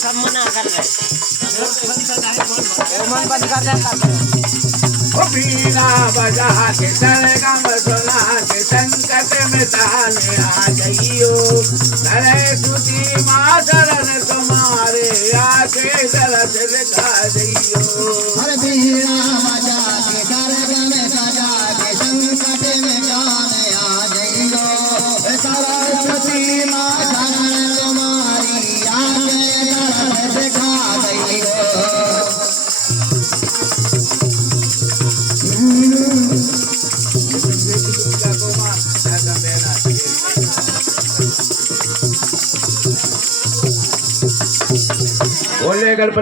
सब मना कर रहे बीना बजा के सरगम सुना के संकट में ताने आ जाइयो करे तुझी माँ शरण तुम्हारे आके दरस दिखा जाइयो। हर बीना बजा के सरगम सजा के संकट में ताने आ जाइयो सरस्वती माँ शरण तुम्हारी आके दरस दिखा जाइयो। बोले गणपति।